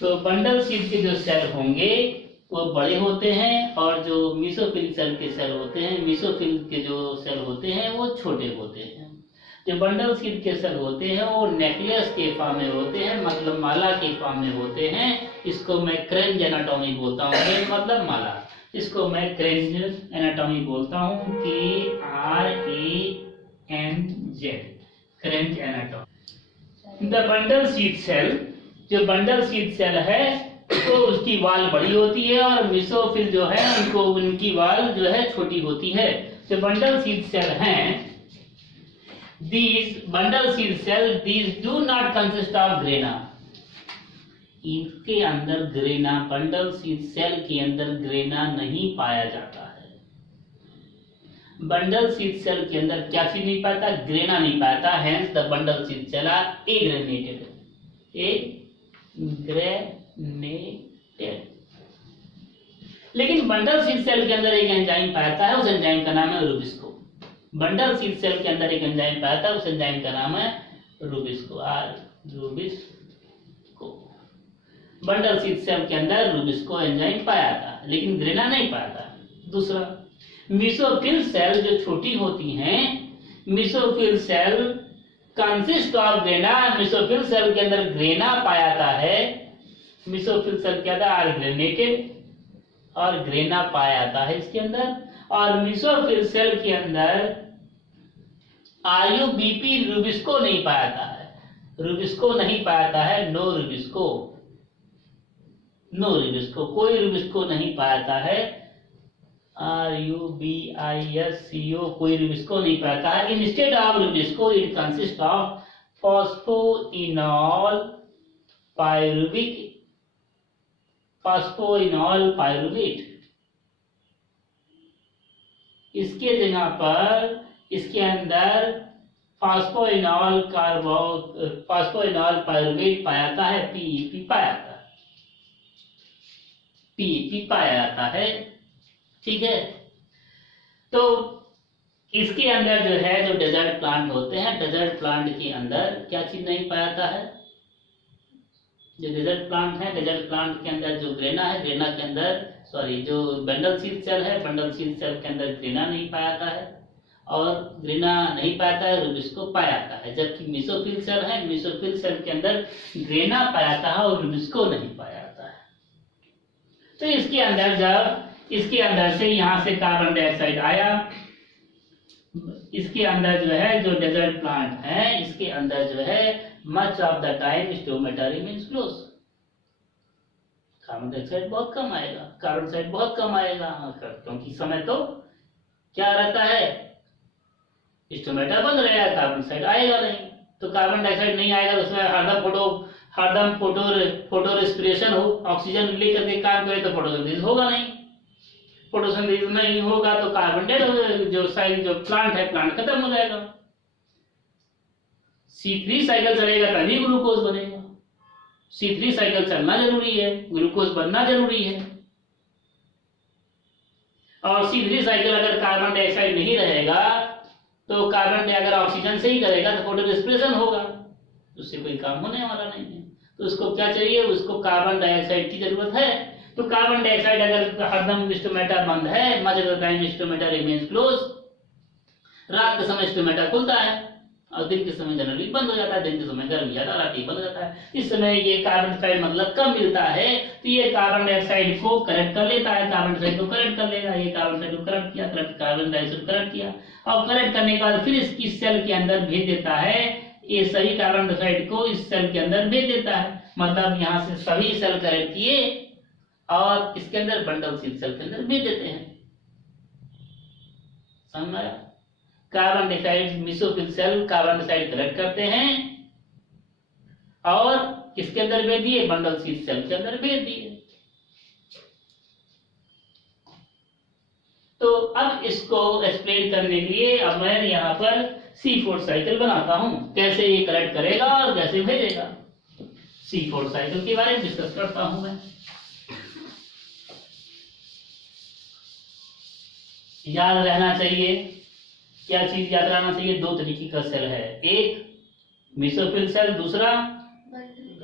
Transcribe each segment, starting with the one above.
तो bundle seed के जो सेल होंगे वो बड़े होते हैं और जो मेसोफिल सेल के सेल होते हैं, मेसोफिल के जो सेल होते हैं वो छोटे होते हैं। जो बंडल सीड के सेल होते हैं वो नेकलेस के फॉर्म में होते हैं, मतलब माला के फॉर्म में होते हैं। इसको मैं क्रेंज एनाटॉमी बोलता हूँ, मतलब माला। इसको मैं क्रेंज एनाटॉमी बोलता हूँ, KRANZ, Kranz anatomy. The bundle sheath cell, जो बंडल सीड सेल है तो उसकी वाल बड़ी होती है और मेसोफिल जो है उनकी वाल जो है छोटी होती है। जो बंडल सीड सेल हैं, these bundle seed cell, these do not consist of grana। इनके अंदर ग्रेना, बंडल सीड सेल के अंदर ग्रेना नहीं पाया जाता है। बंडल सीड सेल के अंदर क्या चीज नहीं पाता? ग्रेना नहीं पाता। Hence the bundle sheath cell are agranated, agranated. लेकिन बंडल सीड सेल के अंदर एक एंजाइम पाता है, उस एंजाइम का नाम है रूबिस्को। बंडल सीड सेल के अंदर एक एंजाइम पाता है, उस एंजाइम का नाम है rubisco, rubisco. Bundle sheath cell के अंदर रूबिस्को एंजाइम पाया था, लेकिन ग्रेना नहीं पाता। दूसरा, मेसोफिल सेल जो छोटी होती हैं, mesophyll cell consist of grana. Mesophyll cell के अंदर ग्रेना पाया जाता है। मेसोफिल सेल के अंदर आर ग्रेनेटेड और ग्रेना पाया जाता है इसके अंदर। और मेसोफिल सेल के अंदर RUBP रूबिस्को नहीं पाया जाता है, रूबिस्को नहीं पाया जाता है, नो रूबिस्को, नो रूबिस्को, कोई रूबिस्को नहीं पाया जाता है, RUBISCO, कोई रूबिस्को नहीं पाया जाता है। Instead of rubisco it consist of phosphoenol pyruvic, phosphoenol pyruvate. इसके जगह पर इसके अंदर फास्फोइनॉल फास्फोइनॉल पायरुवेट पाया जाता है, PEP पाया जाता है, PEP पाया जाता है। ठीक है, तो इसके अंदर जो है, जो डेजर्ट प्लांट होते हैं, डेजर्ट प्लांट के अंदर क्या चीज नहीं पाया जाता है? जो डेजर्ट प्लांट है, डेजर्ट प्लांट के अंदर जो ग्रेना है, ग्रेना के अंदर जो बंडल सीड सेल है, बंडल सीड सेल के अंदर ग्रेना नहीं पाया जाता है और ग्रेना नहीं पाता है, रूबिस्को पाया जाता है। जबकि मेसोफिल सेल है, मेसोफिल सेल के अंदर ग्रेना पाया जाता है और रूबिस्को नहीं पाया जाता है। तो इसके अंदर जब इसके अंदर से यहाँ से कार्बन डाइऑक्साइड आया, इसके अंदर जो है, जो डेजर्ट प्लांट है, इसके अंदर जो है much of the time stomata remains close. Carbon dioxide बहुत कम आएगा, कार्बन डाइऑक्साइड बहुत कम आएगा, क्योंकि समय तो क्या रहता है, स्टोमेटा बंद रहेगा, कार्बन डाइऑक्साइड आएगा नहीं। तो कार्बन डाइऑक्साइड नहीं आएगा तो उसमें हरदम फोटो रेस्पिरेशन हो, ऑक्सीजन लेकर के काम करे तो फोटोसिंथेसिस होगा नहीं। फोटोसिंथेसिस नहीं होगा तो कार्बन डेड हो जाएगा, जो प्लांट है, प्लांट खत्म हो जाएगा। C3 साइकिल चलेगा तभी ग्लूकोज बनेगा। C3 साइकिल चलना जरूरी है, ग्लूकोज बनना जरूरी है। और C3 साइकिल अगर कार्बन डाइऑक्साइड नहीं रहेगा तो कार्बन अगर ऑक्सीजन से ही करेगा तो फोटो रेस्पिरेशन होगा, उससे कोई काम होने वाला नहीं है। तो उसको क्या चाहिए? उसको कार्बन डाइऑक्साइड की जरूरत है। तो कार्बन डाइऑक्साइड अगर हरदम स्टोमेटा बंद है, much of the time stomata remains close, रात के समय स्टोमेटा खुलता है और दिन के समय जनरली बंद हो जाता है। दिन के समय गर्म ज्यादा, रात बंद हो जाता है। इस समय ये कार्बन डाइऑक्साइड मतलब कम मिलता है, तो ये कार्बन डाइऑक्साइड को करेक्ट कर लेता है, कार्बन डाइऑक्साइड को करेक्ट कर लेगा। ये कार्बन डाइऑक्साइड को करेक्ट किया, कार्बन डाइऑक्साइड करेक्ट किया और करेक्ट करने के बाद फिर इसकी सेल के अंदर भेज देता है। ये सही कार्बन डाइऑक्साइड को इस सेल के अंदर भेज देता है, मतलब यहाँ से सभी सेल करेक्ट किए और इसके अंदर बंडल सीड सेल के अंदर भेज देते हैं। समझ में आया? Carbon dioxide mesophyll cell carbon dioxide collect करते हैं और किसके अंदर भेज दिए? बंडल सीड सेल के अंदर भेज दिए। तो अब इसको एक्सप्लेन करने के लिए अब मैं यहाँ पर C4 साइकिल बनाता हूं, कैसे ये कलेक्ट करेगा और कैसे भेजेगा। C4 साइकिल के बारे में डिस्कस करता हूं मैं। याद रहना चाहिए, क्या चीज याद रहना चाहिए? दो तरीके का सेल है, एक मेसोफिल सेल, दूसरा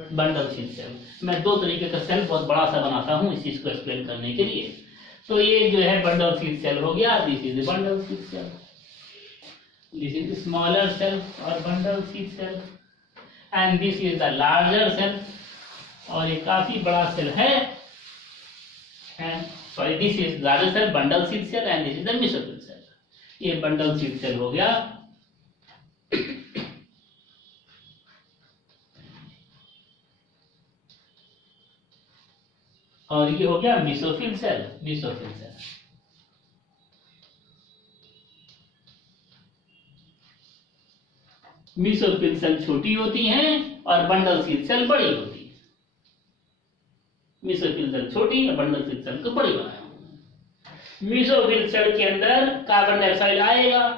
बंडल शीट सेल। मैं दो तरीके का सेल बहुत बड़ा सा बनाता हूँ इस चीज को एक्सप्लेन करने के लिए। तो ये जो है बंडल शीट सेल हो गया, this is bundle sheath cell, this is smaller cell और bundle sheath cell, and this is the larger cell, और ये काफी बड़ा सेल है, and sorry this is larger cell bundle sheath cell and this is the mesophyll cell. ये bundle sheath cell हो गया। और ये हो गया mesophyll cell, mesophyll cell. Mesophyll cell छोटी होती हैं और बंडल शीट सेल बड़ी होती है। मेसोफिल सेल छोटी और बंडल शीट सेल को बड़ी बनाया हूं। मेसोफिल सेल के अंदर कार्बन डाइऑक्साइड आएगा,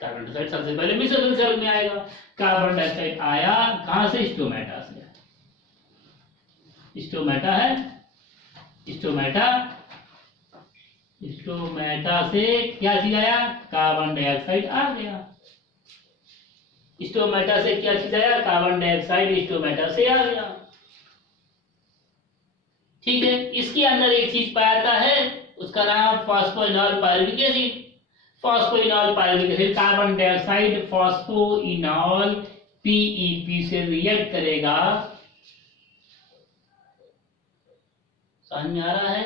कार्बन डाइऑक्साइड सबसे पहले मेसोफिल सेल में आएगा। कार्बन डाइऑक्साइड आया कहां से? स्टोमेटा से। स्टोमेटा है, स्टोमेटा, स्टोमेटा से क्या चीज आया? कार्बन डाइऑक्साइड आ गया। स्टोमेटा से क्या चीज आया? कार्बन डाइऑक्साइड स्टोमेटा से आ गया। ठीक है, इसके अंदर एक चीज पाया जाता है, उसका नाम phosphoenol pyruvic acid. Phosphoenol pyruvic acid carbon dioxide phosphoenol PEP से रिएक्ट करेगा। समझ में आ रहा है?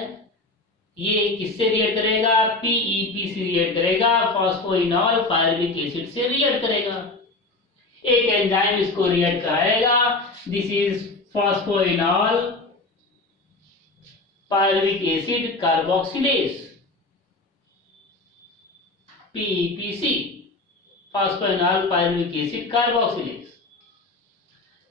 ये किससे रिएक्ट करेगा? पीईपी से रिएक्ट करेगा, फॉस्फोइनॉल पायरुविक एसिड से रिएक्ट करेगा। एक एंजाइम इसको रिएक्ट कराएगा, this is phosphoenol pyruvic acid carboxylase, PEPC, phosphoenol pyruvic acid carboxylase.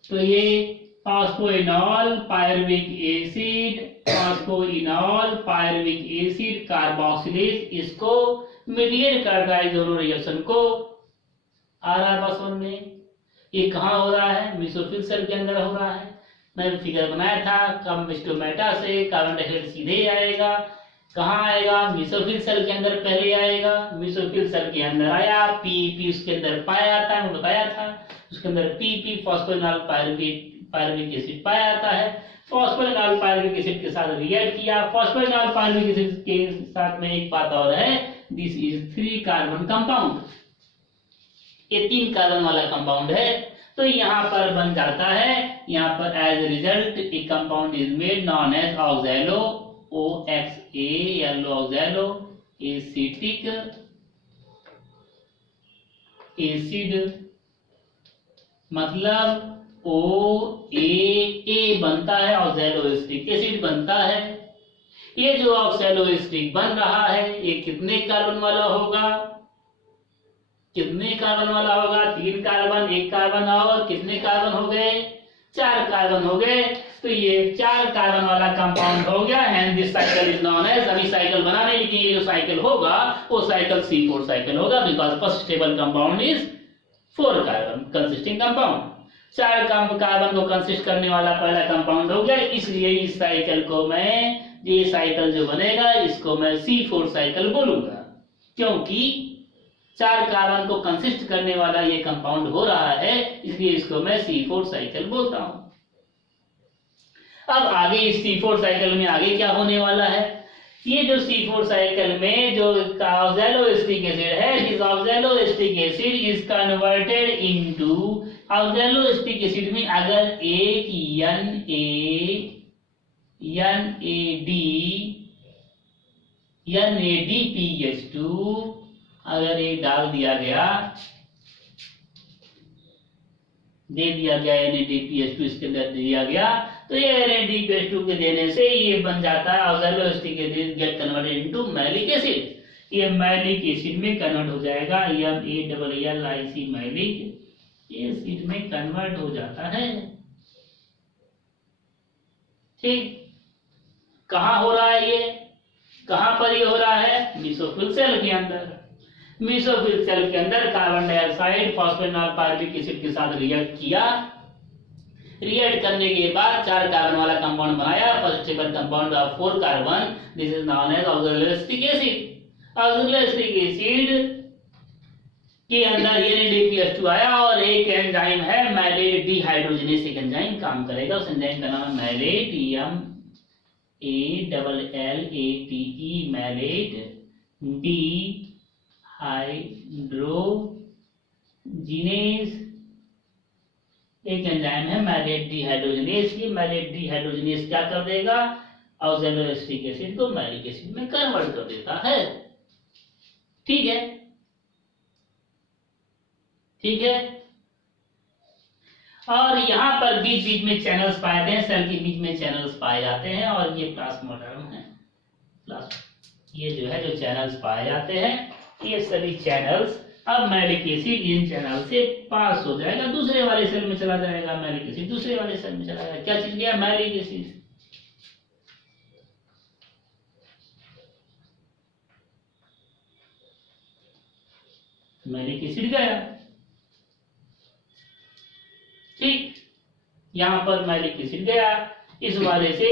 तो ये phosphoenol pyruvic acid, phosphoenol pyruvic acid carboxylase, इसको मीडिएट करता है दोनों रिएक्शन को। आ रहा है बस में? ये कहाँ हो रहा है? मेसोफिल सेल के अंदर हो रहा है। मैं फिगर बनाया था, कम स्टोमेटा से कार्बन डाइऑक्साइड सीधे आएगा। कहाँ आएगा? मेसोफिल सेल के अंदर पहले आएगा। मेसोफिल सेल के अंदर आया, पीईपी उसके अंदर पाया जाता है, मैं बताया था। उसके अंदर पीईपी फॉस्फोइनॉल पायरुविक एसिड पाया जाता है। फॉस्फोइनॉल पायरुविक एसिड के साथ रिएक्ट किया। फॉस्फोइनॉल पायरुविक एसिड के साथ में एक बात और है, दिस इज 3 कार्बन कंपाउंड। ये 3 कार्बन वाला कंपाउंड है। तो यहाँ पर बन जाता है, यहाँ पर as result a compound is made known as oxalo OXA, येलो ऑक्सैलो एसिटिक एसिड, मतलब OAA बनता है, ऑक्सैलो एसिटिक एसिड बनता है। ये जो ऑक्सैलो एसिटिक बन रहा है, ये कितने कार्बन वाला होगा? कितने कार्बन वाला होगा? 3 कार्बन, 1 कार्बन और कितने कार्बन हो गए? 4 कार्बन हो गए। तो ये 4 कार्बन वाला कंपाउंड हो गया, and this cycle is known as, अभी साइकिल बना नहीं, लेकिन ये जो साइकिल होगा वो साइकिल C4 साइकिल होगा, because first stable compound is 4 carbon consisting compound. 4 carbon को कंसिस्ट करने वाला पहला कंपाउंड हो गया, इसलिए इस साइकिल को मैं, ये साइकिल जो बनेगा इसको मैं C4 साइकिल बोलूंगा, क्योंकि 4 कार्बन को कंसिस्ट करने वाला ये कंपाउंड हो रहा है, इसलिए इसको मैं C4 साइकिल बोलता हूं। अब आगे इस C4 साइकिल में आगे क्या होने वाला है? ये जो C4 साइकिल में जो ऑक्सैलो एसिटिक एसिड है, this oxalo acetic acid is converted into, oxalo acetic acid में अगर एक NADPH2 अगर ये डाल दिया गया, दे दिया गया NADPH2 इसके अंदर दिया गया, तो ये NADPH2 के देने से ये बन जाता है oxalo acetic acid get converted into malic acid. ये मैलिक एसिड में कन्वर्ट हो जाएगा, MALLIC मैलिक एसिड में कन्वर्ट हो जाता है। ठीक, कहाँ हो रहा है ये? कहाँ पर ये हो रहा है? मेसोफिल सेल के अंदर। मेसोफिल सेल के अंदर carbon dioxide phosphoenol pyruvic acid के साथ रिएक्ट किया। रिएक्ट करने के बाद 4 कार्बन वाला कंपाउंड बनाया, first stable compound of 4 carbon, this is known as oxaloacetic acid. Oxaloacetic acid के अंदर NADPH2 आया और एक एंजाइम है मैलेट डिहाइड्रोजनेस, एक एंजाइम काम करेगा, उस एंजाइम का नाम है मैलेट, MALLATE, मैलेट डिहाइड्रोजिनेस, एक एंजाइम है मैलेट डिहाइड्रोजिनेस। ये मैलेट डिहाइड्रोजिनेस क्या कर देगा, ऑक्सैलोएस्टिक एसिड को मैलिक एसिड में कन्वर्ट कर देता है। ठीक है, ठीक है। और यहाँ पर बीच बीच में चैनल्स पाए जाते हैं, सेल के बीच में चैनल्स पाए जाते हैं, और ये प्लाज्मोडर्म है। ये जो है जो चैनल्स पाए जाते हैं, ये सभी चैनल्स अब मैलिक एसिड इन चैनल से पास हो जाएगा, दूसरे वाले सेल में चला जाएगा, मैलिक एसिड दूसरे वाले सेल में चला जाएगा। क्या चीज गया, मैलिक एसिड। मैलिक एसिड गया, ठीक। यहां पर मैलिक एसिड गया, इस वाले से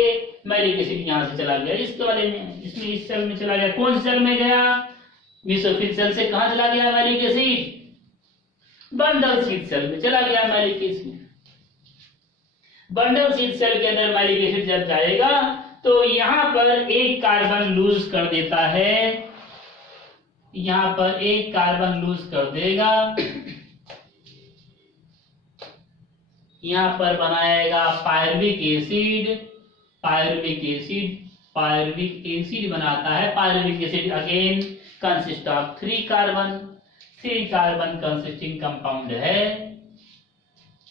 मैलिक एसिड यहां से चला गया इस वाले में, इसमें इस सेल में चला गया। कौन सेल में गया, बेसोफिल सेल से कहां चला गया malic acid, bundle sheath cell में चला गया malic acid. Bundle sheath cell के अंदर मैलिक एसिड जब जाएगा तो यहां पर एक कार्बन लूज कर देता है, यहां पर एक कार्बन लूज कर देगा, यहां पर बनाएगा pyruvic acid, pyruvic acid, pyruvic acid बनाता है। Pyruvic acid again consist of 3 carbon, 3 carbon consisting compound है।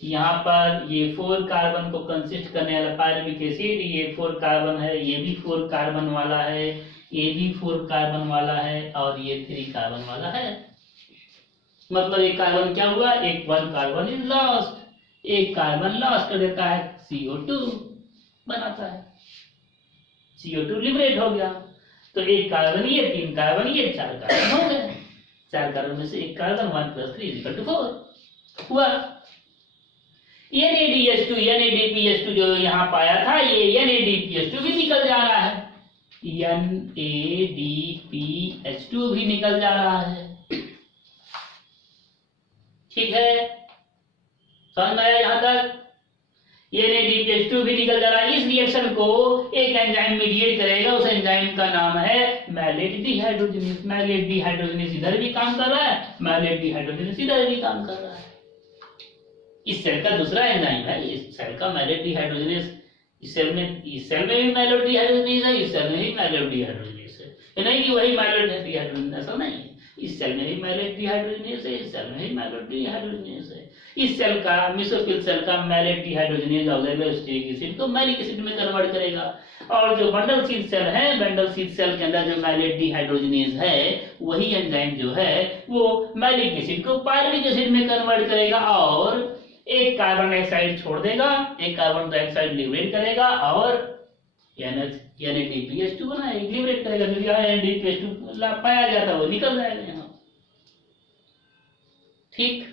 यहाँ पर ये 4 कार्बन को कंसिस्ट करने वाला पायरुविक एसिड, ये 4 कार्बन है, ये भी 4 कार्बन वाला है, ये भी 4 कार्बन वाला है, और ये 3 कार्बन वाला है। मतलब एक कार्बन क्या हुआ, एक 1 कार्बन इज लॉस्ट, एक कार्बन लॉस कर देता है, CO2 बनाता है, CO2 लिबरेट हो गया। तो एक कार्बन ये, 3 कार्बन ये, 4 कार्बन हो गए। 4 कार्बन में से एक कार्बन 1 + 3 = 4 हुआ। NADPH2 जो यहाँ पाया था, ये NADPH2 भी निकल जा रहा है, NADPH2 भी निकल जा रहा है। ठीक है, समझ में आया यहाँ तक। NADPH2 भी निकल जा रहा है। इस रिएक्शन को एक एंजाइम मीडिएट करेगा, उस एंजाइम का नाम है मैलेट डिहाइड्रोजिनेस। मैलेट डिहाइड्रोजिनेस इधर भी काम कर रहा है, मैलेट डिहाइड्रोजिनेस इधर भी काम कर रहा है। इस सेल का दूसरा एंजाइम है, इस सेल का मैलेट डिहाइड्रोजिनेस, इस सेल में भी मैलेट डिहाइड्रोजिनेस है, इस सेल में भी मैलेट डिहाइड्रोजिनेस है। ये नहीं कि वही मैलेट डिहाइड्रोजिनेस, ऐसा नहीं है। इस सेल में भी मैलेट डिहाइड्रोजिनेस है, इस सेल में भी मैलेट डिहाइड्रोजिनेस है। इस सेल का, मेसोफिल सेल का मैलेट डिहाइड्रोजिनेस ऑक्सैलोएस्टिक एसिड को मैलिक एसिड में कन्वर्ट करेगा। और जो बंडल सीड सेल है, बंडल सीड सेल के अंदर जो मैलेट डिहाइड्रोजिनेस है, वही एंजाइम जो है वो मैलिक एसिड को पायरुविक एसिड में कन्वर्ट करेगा, और एक कार्बन डाइऑक्साइड छोड़ देगा, एक कार्बन डाइऑक्साइड लिबरेट करेगा, और NADPH2 बनाएगा, लिबरेट करेगा। जो NADPH2 पाया गया था वो निकल जाएगा यहाँ। ठीक,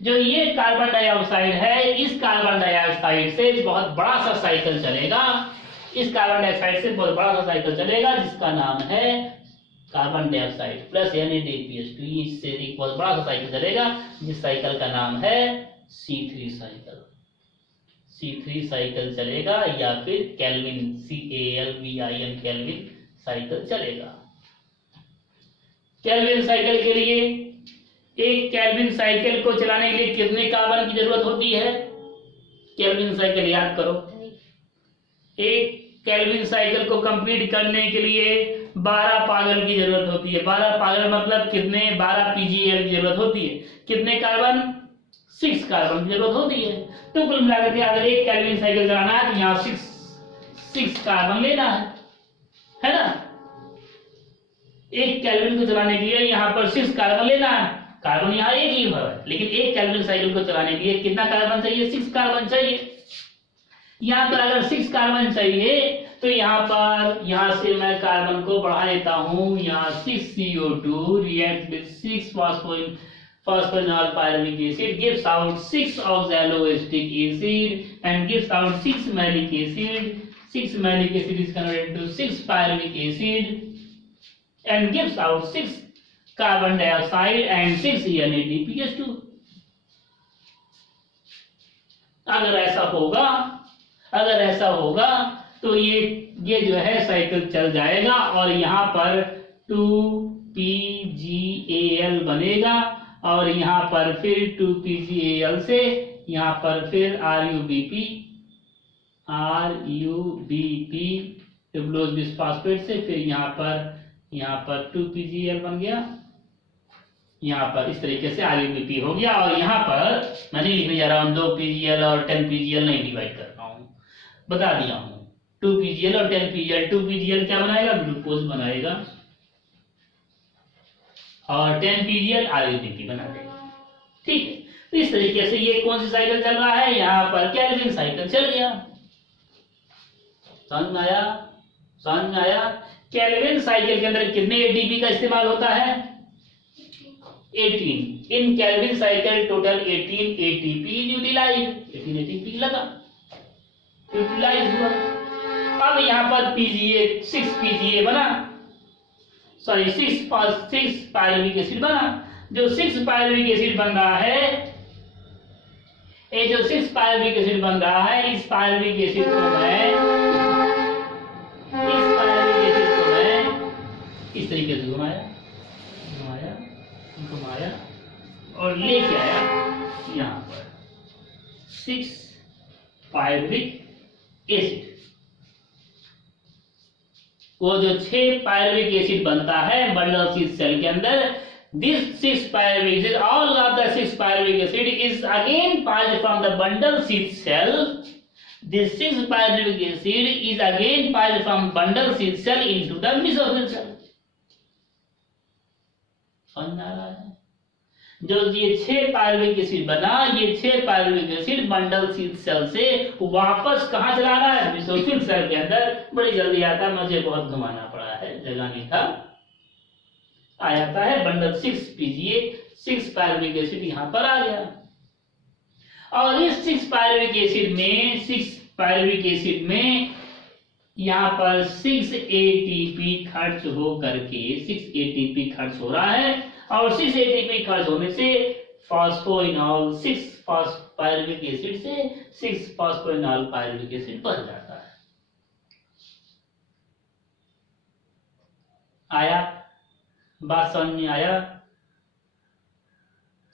जो ये कार्बन डाइऑक्साइड है, इस कार्बन डाइऑक्साइड से बहुत बड़ा सा साइकिल चलेगा, इस कार्बन डाइऑक्साइड से बहुत बड़ा सा साइकिल चलेगा, जिसका नाम है कार्बन डाइऑक्साइड प्लस NADPH2। इससे एक बहुत बड़ा सा साइकिल चलेगा, जिस साइकिल का नाम है C3 साइकिल। C3 साइकिल चलेगा, या फिर केल्विन, CALVIN केल्विन साइकिल चलेगा। केल्विन साइकिल के लिए, एक केल्विन साइकिल को चलाने के लिए कितने कार्बन की जरूरत होती है, केल्विन साइकिल याद करो। एक केल्विन साइकिल को कंप्लीट करने के लिए 12 पागल की जरूरत होती है। 12 पागल मतलब कितने, 12 PgL की जरूरत होती है। कितने कार्बन, 6 कार्बन की जरूरत होती है। तो कुल मिलाकर अगर एक केल्विन साइकिल चलाना है तो यहाँ 6 कार्बन लेना है ना। एक केल्विन को चलाने के लिए यहाँ पर 6 कार्बन लेना है। कार्बन यहाँ एक ही है, लेकिन एक केल्विन साइकिल को चलाने के लिए कितना कार्बन चाहिए, 6 कार्बन चाहिए। यहाँ पर अगर 6 कार्बन चाहिए तो यहाँ पर, यहाँ से मैं कार्बन को बढ़ा देता हूँ, यहाँ 6 CO2 reacts with 6 phosphonol pyruvic acid gives out 6 oxaloacetic acid and gives out 6 malic acid. 6 malic acid is converted into 6 pyruvic acid and gives out 6 carbon dioxide and 6 NADPH2। अगर ऐसा होगा तो ये जो है साइकिल चल जाएगा और यहाँ पर 2PgAl बनेगा और यहाँ पर फिर 2PgAl से यहाँ पर फिर RUBP ट्यूबुलोज बिस्फॉस्फेट से फिर यहाँ पर 2PgAl बन गया, यहाँ पर इस तरीके से RUBP हो गया। और यहाँ पर मैं नहीं लिखने जा रहा हूँ 2PgAl और 10PgAl नहीं डिवाइड कर रहा हूँ, बता दिया हूँ 2PgAl और 10PgAl। 2PgAl क्या बनाएगा? ग्लूकोज बनाएगा और 10PgAl RUBP बना देगा। ठीक है, तो इस तरीके से ये कौन सी साइकिल चल रहा है? यहाँ पर केल्विन साइकिल चल गया। समझ में आया? केल्विन साइकिल के अंदर कितने एटीपी का इस्तेमाल होता है? 18। In Calvin cycle total 18 ATP utilise, 18 ATP लगा, यूटिलाइज हुआ। अब यहाँ पर PGA 6 PGA बना, सॉरी 6 पायरुविक एसिड बना। जो 6 पायरुविक एसिड बन रहा है, ये जो 6 पायरुविक एसिड बन रहा है, इस पायरुविक एसिड को मैं इस तरीके से घुमाया और लेके आया यहाँ पर 6 पायरुविक एसिड। वो जो 6 पायरुविक एसिड बनता है बंडल शीथ सेल के अंदर, this 6 pyruvic acid, all of the 6 pyruvic acid is again passed from the bundle sheath cell. This 6 pyruvic acid is again passed from bundle sheath cell into the mesophyll cell. समझ आ रहा है? जो ये 6 pyruvic acid बना, ये 6 pyruvic acid bundle sheath cell से वापस कहाँ चला रहा है? मेसोफिल सेल के अंदर। बड़ी जल्दी आता है, मुझे बहुत घुमाना पड़ा है, जगह नहीं था। आ जाता है बंडल 6 PGA, 6 पायरुविक एसिड यहाँ पर आ गया और इस 6 पायरुविक एसिड में यहाँ पर 6 ATP खर्च हो करके 6 ATP खर्च हो रहा है और 6 ATP खर्च होने से फॉस्फोइनॉल 6 पायरुविक एसिड से 6 फॉस्फोइनॉल पायरुविक एसिड बन जाता है। आया? बात समझ में आया?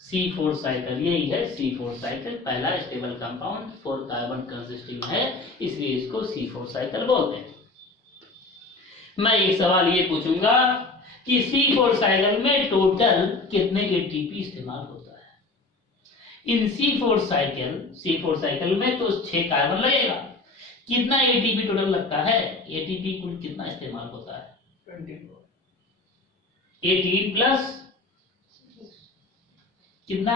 C4 साइकिल, यही है C4 साइकिल। पहला स्टेबल कंपाउंड 4 कार्बन कंसिस्टिंग है, इसलिए इसको C4 साइकिल बोलते हैं। मैं एक सवाल ये पूछूंगा कि C4 साइकिल में टोटल कितने ATP इस्तेमाल होता है? इन C4 साइकिल में तो 6 कार्बन लगेगा, कितना ATP टोटल लगता है? ATP कुल कितना इस्तेमाल होता है? 18 प्लस कितना?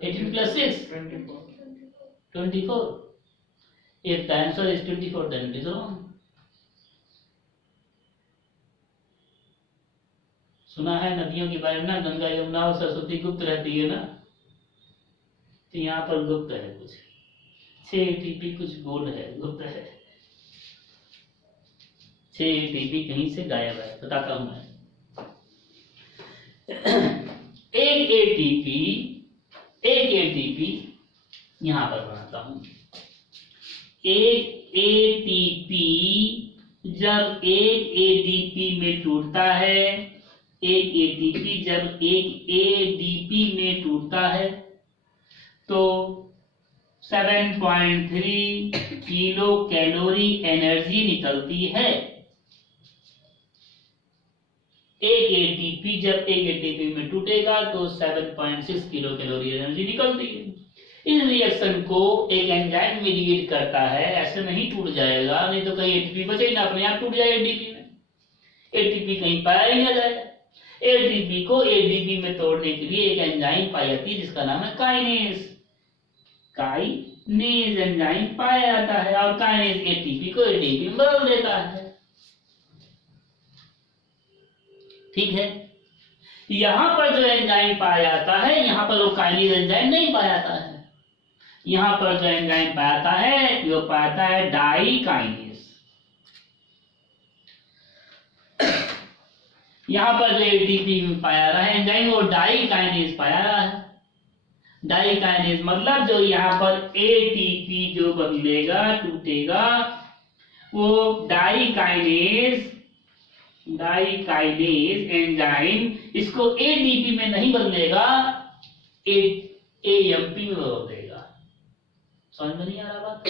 18 plus 6 24। If the answer is 24, then it is wrong. सुना है नदियों के बारे में ना, गंगा यमुना और सरस्वती गुप्त रहती है ना, तो यहाँ पर गुप्त है कुछ 6 ATP, कुछ गोल है, गुप्त है। 6 ATP कहीं से गायब है, बताता हूं मैं। एक एटीपी यहां पर बनाता हूं। एक एटीपी जब एक एडीपी में टूटता है, एक एटीपी जब एक एडीपी में टूटता है तो 7.3 किलो कैलोरी एनर्जी निकलती है। एक एटीपी जब एक एटीपी में टूटेगा तो 7.6 किलो कैलोरी एनर्जी निकलती है। इस रिएक्शन को एक एंजाइम मीडिएट करता है, ऐसे नहीं टूट जाएगा, नहीं तो कहीं एटीपी बचे ही ना, अपने आप टूट जाए एटीपी में, एटीपी कहीं पाया ही ना जाए। एटीपी को एडीपी में तोड़ने के लिए एक एंजाइम पाई जाती है जिसका नाम है काइनेज। काइनेज एंजाइम पाया जाता है और काइनेज एटीपी को एडीपी में बदल देता है। ठीक है, यहां पर जो एंजाइम पाया जाता है, यहां पर वो काइनेज एंजाइम नहीं पाया जाता है। यहां पर जो एंजाइम पाया जाता है वो पाया है डाई काइनेज। यहाँ पर जो एटीपी में पाया रहा है एंजाइम वो डाई काइनेज पाया रहा है। डाई काइनेज मतलब जो यहाँ पर एटीपी जो बदलेगा टूटेगा वो डाई काइनेज एंजाइम इसको एडीपी में नहीं बदलेगा, एएमपी में बदल देगा। समझ में नहीं आ रहा बात?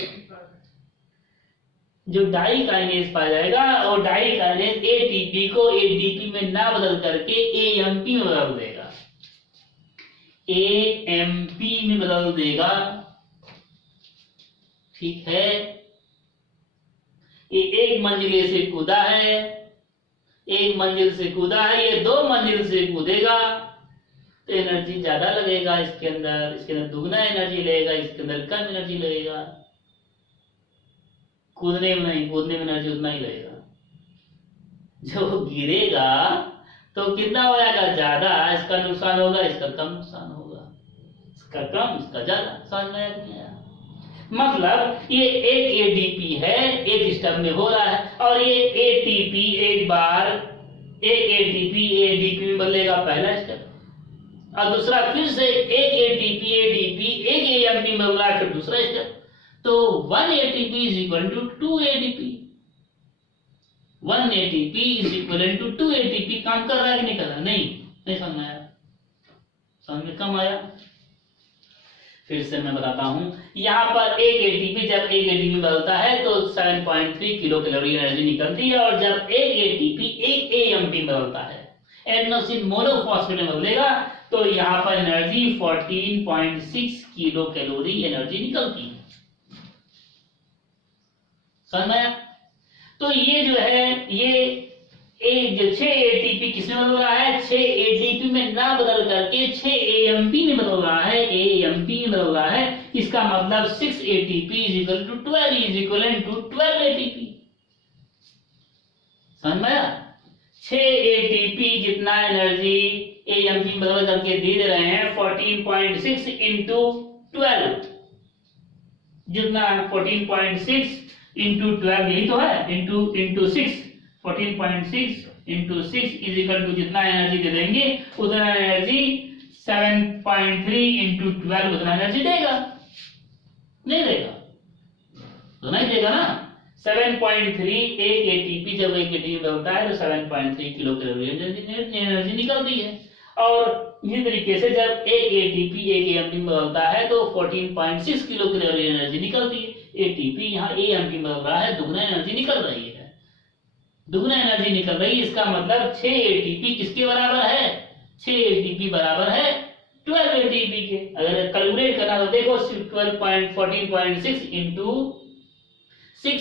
जो डाई काइनेज पाया जाएगा और डाई काइनेज एटीपी को एडीपी में ना बदल करके एएमपी में बदल देगा, एएमपी में बदल देगा। ठीक है, ये एक मंजिले से कूदा है, एक मंजिल से कूदा है, ये 2 मंजिल से कूदेगा तो एनर्जी ज्यादा लगेगा इसके अंदर दुगना एनर्जी लगेगा, इसके अंदर कम एनर्जी लगेगा। कूदने में नहीं, कूदने में एनर्जी उतना ही लगेगा। जो गिरेगा तो कितना हो जाएगा? ज्यादा। इसका नुकसान होगा, इसका कम नुकसान होगा, इसका कम इसका ज्यादा। समझ में आया? मतलब ये एक एडीपी है, एक स्टेप में हो रहा है, और ये एटीपी एक बार एक एटीपी एडीपी में बदलेगा पहला स्टेप, और दूसरा फिर से एक एटीपी एडीपी एक एएमपी में बदला फिर दूसरा स्टेप। तो 1 ATP is equal to 2 ADP। 1 ATP is equal to 2 ATP। काम कर रहा है कि नहीं कर रहा? नहीं समझ में आया? समझ में कम आया? फिर से मैं बताता हूं, यहाँ पर एक एटीपी जब एक एटीपी बदलता है तो 7.3 किलो कैलोरी एनर्जी निकलती है, और जब एक एटीपी एक एएमपी बदलता है, एडेनोसिन मोनोफॉस्फेट में बदलेगा, तो यहाँ पर एनर्जी 14.6 किलो कैलोरी एनर्जी निकलती है। समझ में आया? तो ये जो है ये एक जो 6 एटीपी किसमें बदल रहा है? 6 एटीपी में ना बदल करके 6 एएमपी में बदल रहा है, एएमपी में बदल रहा है। इसका मतलब 6 ATP is equal to 12 is equal to 12 ATP. समझ में आया? 6 एटीपी जितना एनर्जी एएमपी में बदल करके दे रहे हैं 14.6 इंटू 12, जितना 14.6 इंटू 12 यही तो है, into 6, 14.6 into 6 is equal to जितना एनर्जी दे देंगे उतना एनर्जी 7.3 इंटू 12 उतना एनर्जी देगा, नहीं देगा? तो नहीं देगा ना। 7.3 एक एटीपी जब एक एटीपी बदलता है तो 7.3 किलो कैलोरी एनर्जी निकलती है, और इसी तरीके से जब एक एटीपी एक एएमपी में बदलता है तो 14.6 किलो कैलोरी एनर्जी निकलती है। एटीपी यहाँ एएमपी में बदल रहा है, दुगना एनर्जी निकल रही है, दुगना एनर्जी निकल रही है। इसका मतलब 6 एटीपी किसके बराबर है? 6 एटीपी बराबर है 12 एटीपी के। अगर कैलकुलेट करना तो देखो 14.6 इंटू 6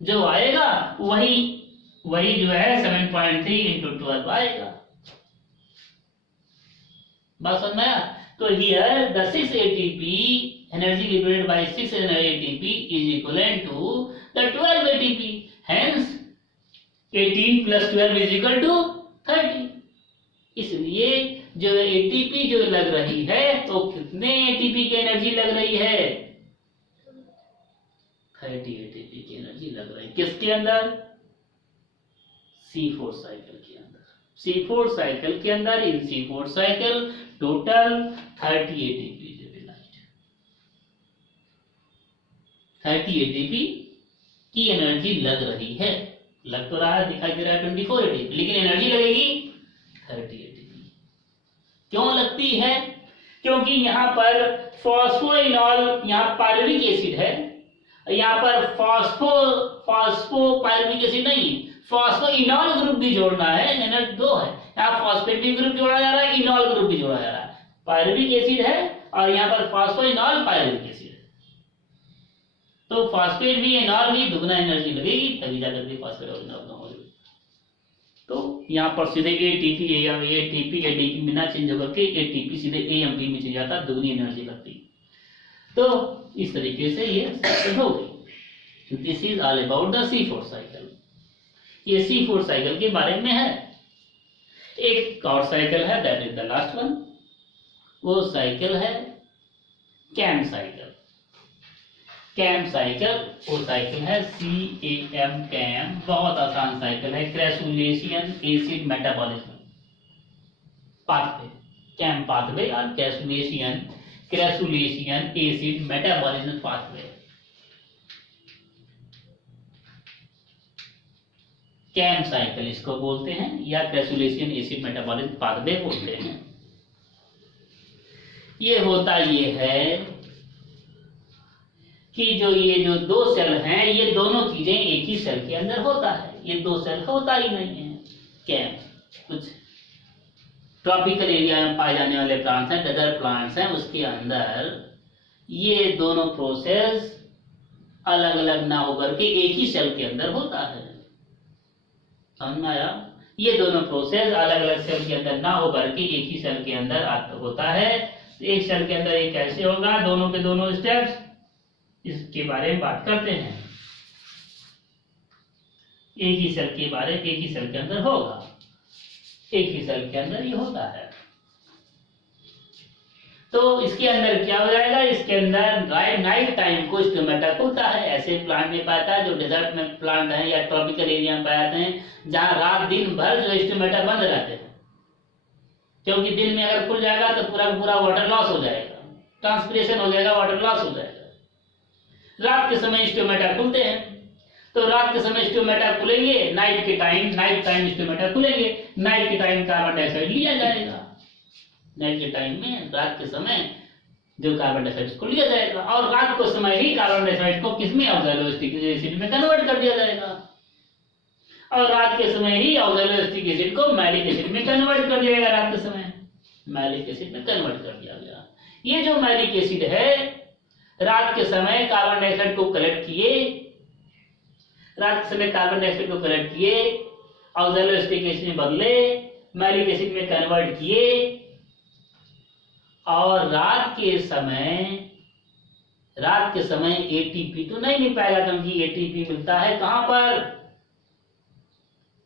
जो आएगा वही जो है 7.3 इंटू 12 आएगा। बात समझ में आया? तो here the 6 ATP energy liberated by 6 ATP is equivalent to the 12 ATP. Hence 18 plus 12 is equal to 30। इसलिए जो एटीपी जो लग रही है तो कितने एटीपी की एनर्जी लग रही है? 30 एटीपी की एनर्जी लग रही है। किसके अंदर? C4 साइकिल के अंदर। C4 साइकिल के अंदर इन C4 cycle total 30 ATP 30 ATP की एनर्जी लग रही है। लग तो रहा है, दिखाई दे रहा है 24 एटीपी, लेकिन एनर्जी लगेगी 30 एटीपी। क्यों लगती है? क्योंकि यहाँ पर फॉस्फोइनॉल, यहाँ पायरुविक एसिड है, यहाँ पर फॉस्फोपायरुविक एसिड नहीं, फॉस्फोइनॉल ग्रुप भी जोड़ना है। एनर्जी 2 है, यहाँ फॉस्फेट भी ग्रुप जोड़ा जा रहा है, इनॉल ग्रुप भी जोड़ा जा रहा है। पायरुविक एसिड है और यहाँ पर फॉस्फोइनॉल पायरुविक एसिड है, तो फॉस्फेट भी एनॉल भी दुगना एनर्जी लगेगी, तभी जाकर के फॉस्फेट और एनॉल दोनों लगेगी। तो यहाँ पर सीधे एटीपी एडीपी बिना चेंज होकर के एटीपी सीधे एएमपी में चले जाता, दुगनी एनर्जी लगती। तो इस तरीके से ये साइकिल हो गई। This is all about the C4 cycle. ये C4 साइकिल के बारे में है। एक और साइकिल है, that is the last one. वो साइकिल है कैम साइकिल। कैम साइकिल, वो साइकिल है CAM, कैम, बहुत आसान साइकिल है, क्रैसुलेशियन acid metabolism pathway, cam pathway और क्रैसुलेशियन acid metabolism pathway. Cam cycle इसको बोलते हैं या क्रैसुलेशियन एसिड मेटाबॉलिज्म पाथवे बोलते हैं। ये होता ये है कि ये जो दो सेल हैं, ये दोनों चीजें एक ही सेल के अंदर होता है, ये दो सेल होता ही नहीं है। कैम कुछ ट्रॉपिकल एरिया में पाए जाने वाले प्लांट्स हैं, डेजर्ट प्लांट्स हैं, उसके अंदर ये दोनों प्रोसेस अलग अलग ना होकर के एक ही सेल के अंदर होता है। समझ में आया? ये दोनों प्रोसेस अलग अलग सेल के अंदर ना होकर के एक ही सेल के अंदर होता है। एक सेल के अंदर एक कैसे होगा, दोनों के दोनों स्टेप्स, इसके बारे में बात करते हैं। एक ही सेल के अंदर होगा, एक ही सेल के अंदर ये होता है। तो इसके अंदर क्या हो जाएगा, इसके अंदर नाइट टाइम को स्टोमेटा खुलता है। ऐसे प्लांट में पाता है जो डेजर्ट में प्लांट है या ट्रॉपिकल एरिया में पाए जाते हैं, जहां रात दिन भर जो स्टोमेटा बंद रहते हैं, क्योंकि दिन में अगर खुल जाएगा तो पूरा पूरा वाटर लॉस हो जाएगा, ट्रांसपिरेशन हो जाएगा, वाटर लॉस हो जाएगा। रात के समय स्टोमेटा खुलते हैं, तो रात के समय स्टोमेटा खुलेंगे, नाइट टाइम स्टोमेटा खुलेंगे, नाइट के टाइम कार्बन डाइऑक्साइड लिया जाएगा, नाइट के टाइम में रात के समय जो कार्बन डाइऑक्साइड को लिया जाएगा, और रात को समय ही कार्बन डाइऑक्साइड को किसमें, ऑक्सैलोएसिटिक एसिड में कन्वर्ट कर दिया जाएगा, और रात के समय ही ऑक्सैलोएसिटिक एसिड को मैलिक एसिड में कन्वर्ट कर दिया जाएगा। रात के समय मैलिक एसिड में कन्वर्ट कर दिया गया। ये जो मैलिक एसिड है, रात के समय कार्बन डाइऑक्साइड को कलेक्ट किए, रात के समय कार्बन डाइऑक्साइड को कलेक्ट किए, ऑक्सैलोएसिटिक एसिड में बदले, मैलिक एसिड में कन्वर्ट किए, और रात के समय एटीपी तो नहीं मिल पाएगा, क्योंकि एटीपी मिलता है कहां पर,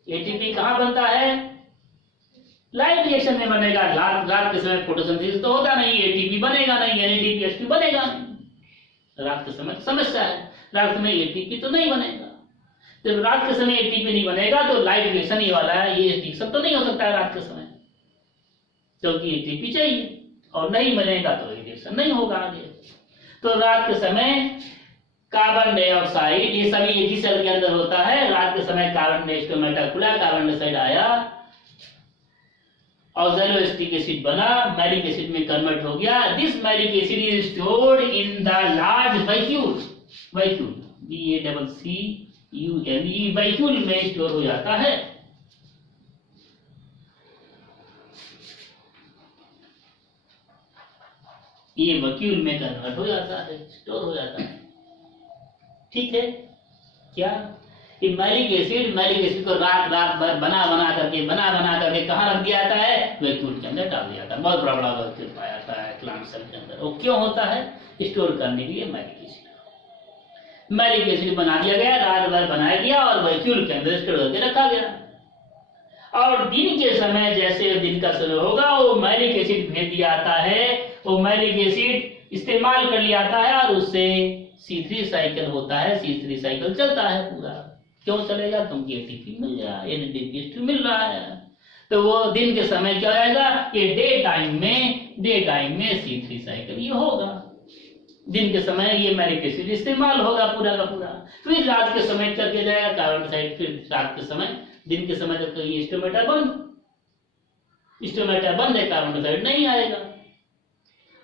एटीपी कहां बनता है, लाइट रिएक्शन में बनेगा। रात के समय फोटोसिंथेसिस तो होता नहीं, एटीपी बनेगा नहीं, NADPH2 बनेगा नहीं। रात के समय समस्या है, रात के समय एटीपी तो नहीं बनेगा। जब रात के समय एटीपी नहीं बनेगा तो लाइट रिएक्शन ये वाला है, ये रिएक्शन तो नहीं हो सकता है रात के समय, क्योंकि एटीपी चाहिए, और नहीं बनेगा तो रिएक्शन नहीं होगा आगे। तो रात के समय कार्बन डाइऑक्साइड, ये सभी एक ही सेल के अंदर होता है। रात के समय कार्बन डाइऑक्साइड खुला, कार्बन डाइऑक्साइड आया, ऑक्सैलोएसिटिक एसिड बना, मैलिक एसिड में कन्वर्ट हो गया। This malic acid is stored in the large vacuole, VACCULE, vacuole में स्टोर हो जाता है। ये वैक्यूल में कन्वर्ट हो जाता है, स्टोर हो जाता है। ठीक है, क्या कि मैलिक एसिड को रात भर बना बना करके कहाँ रख दिया जाता है, वैक्यूल के अंदर डाल दिया जाता है। बहुत बड़ा बड़ा वैक्यूल पाया जाता है प्लांट सेल के अंदर। वो क्यों होता है, स्टोर करने के लिए मैलिक एसिड बना दिया गया, रात भर बनाया गया और वैक्यूल के अंदर स्टोर करके रखा गया। और दिन के समय जैसे दिन का समय होगा, वो मैलिक एसिड भेज दिया जाता है, वो मैलिक एसिड इस्तेमाल कर लिया जाता है, और उससे C3 साइकिल होता है, C3 साइकिल चलता है पूरा। क्यों चलेगा, क्योंकि एटीपी मिल रहा है, NADPH2 मिल रहा है। तो वो दिन के समय क्या हो जाएगा, ये डे टाइम में C3 साइकिल ये होगा। दिन के समय ये मैलिक एसिड इस्तेमाल होगा पूरा का पूरा। फिर रात के समय क्या किया जाएगा, कार्बन डाइऑक्साइड, फिर रात के समय, दिन के समय तक तो ये स्टोमेटा बंद है, कार्बन डाइऑक्साइड नहीं आएगा।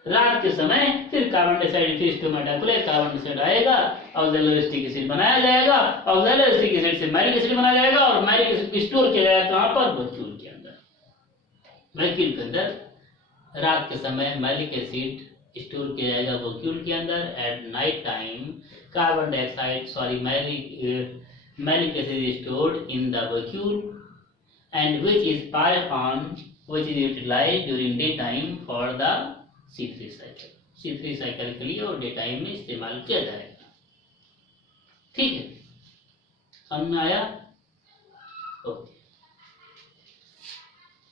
रात के समय फिर कार्बन डाइऑक्साइड, फिर स्टोमेटा खुले, कार्बन डाइऑक्साइड आएगा, ऑक्सैलोएसिटिक एसिड बनाया जाएगा, ऑक्सैलोएसिटिक एसिड से मैलिक एसिड बनाया जाएगा, और मैलिक एसिड स्टोर किया जाएगा कहां पर, वैक्यूल के अंदर। वैक्यूल के अंदर रात के समय मैलिक एसिड स्टोर किया जाएगा वैक्यूल के अंदर। At night time carbon dioxide, malic acid is stored in the vacuole, and which is utilized during daytime for the C3 cycle। C3 cycle के लिए और डे टाइम में इस्तेमाल किया जाएगा। ठीक है, समझ में आया? ओके।